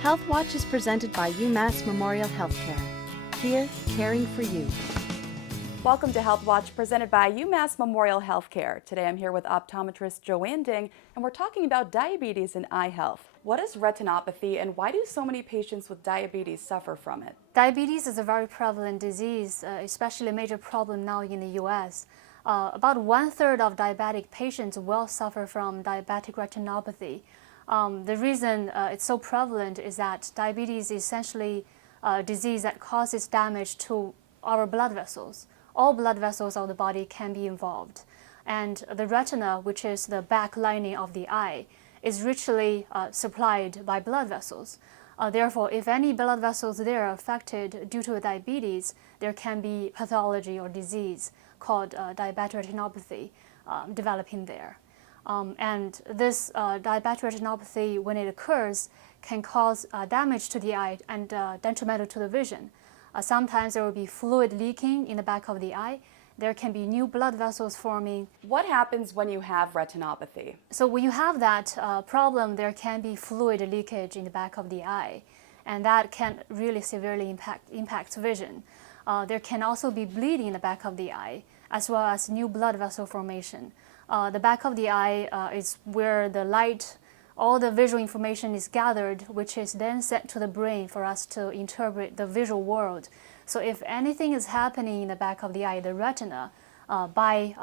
Health Watch is presented by UMass Memorial Healthcare. Here, caring for you. Welcome to Health Watch, presented by UMass Memorial Healthcare. Today I'm here with optometrist Joanne Ding, and we're talking about diabetes and eye health. What is retinopathy, and why do so many patients with diabetes suffer from it? Diabetes is a very prevalent disease, especially a major problem now in the U.S. About 1/3 of diabetic patients will suffer from diabetic retinopathy. The reason it's so prevalent is that diabetes is essentially a disease that causes damage to our blood vessels. All blood vessels of the body can be involved. And the retina, which is the back lining of the eye, is richly supplied by blood vessels. Therefore, if any blood vessels there are affected due to diabetes, there can be pathology or disease called diabetic retinopathy developing there. And this diabetic retinopathy, when it occurs, can cause damage to the eye and detrimental to the vision. Sometimes there will be fluid leaking in the back of the eye. There can be new blood vessels forming. What happens when you have retinopathy? So when you have that problem, there can be fluid leakage in the back of the eye, and that can really severely impact vision. There can also be bleeding in the back of the eye, as well as new blood vessel formation. The back of the eye is where the light, all the visual information is gathered, which is then sent to the brain for us to interpret the visual world. So if anything is happening in the back of the eye, the retina, by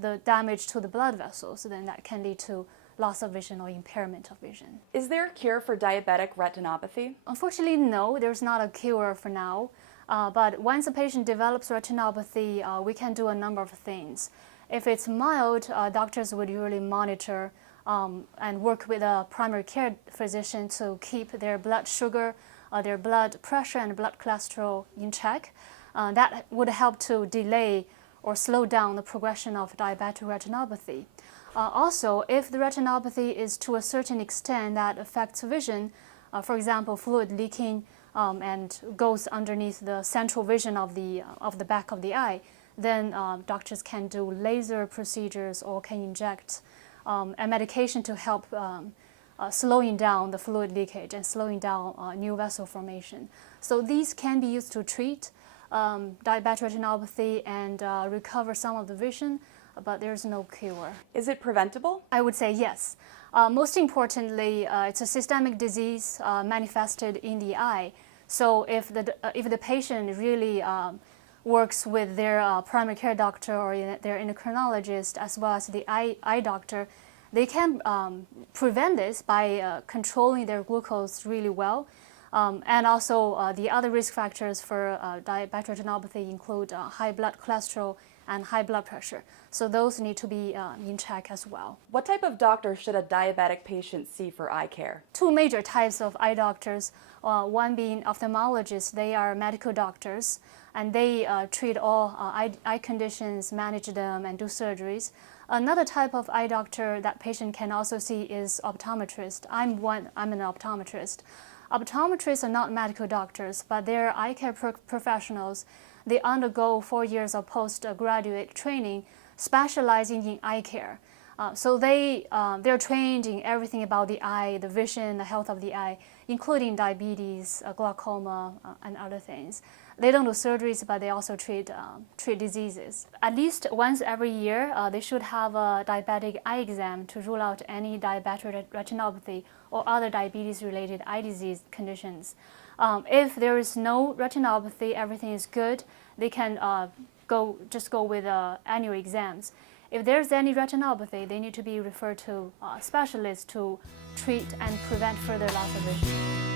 the damage to the blood vessels, then that can lead to loss of vision or impairment of vision. Is there a cure for diabetic retinopathy? Unfortunately, no, there's not a cure for now. But once a patient develops retinopathy, we can do a number of things. If it's mild, doctors would usually monitor and work with a primary care physician to keep their blood sugar, their blood pressure and blood cholesterol in check. That would help to delay or slow down the progression of diabetic retinopathy. Also, if the retinopathy is to a certain extent that affects vision, for example, fluid leaking and goes underneath the central vision of the back of the eye, then doctors can do laser procedures or can inject a medication to help slowing down the fluid leakage and slowing down new vessel formation. So these can be used to treat diabetic retinopathy and recover some of the vision, but there's no cure. Is it preventable? I would say yes. Most importantly, it's a systemic disease manifested in the eye. So if the patient really works with their primary care doctor or their endocrinologist as well as the eye doctor, they can prevent this by controlling their glucose really well. And also the other risk factors for diabetic retinopathy include high blood cholesterol and high blood pressure. So those need to be in check as well. What type of doctor should a diabetic patient see for eye care? Two major types of eye doctors, one being ophthalmologists. They are medical doctors, and they treat all eye conditions, manage them, and do surgeries. Another type of eye doctor that patient can also see is optometrist. I'm an optometrist. Optometrists are not medical doctors, but they're eye care professionals. They undergo 4 years of postgraduate training specializing in eye care. So they're trained in everything about the eye, the vision, the health of the eye, including diabetes, glaucoma, and other things. They don't do surgeries, but they also treat diseases. At least once every year, they should have a diabetic eye exam to rule out any diabetic retinopathy or other diabetes-related eye disease conditions. If there is no retinopathy, everything is good, they can just go with annual exams. If there's any retinopathy, they need to be referred to specialists to treat and prevent further loss of vision.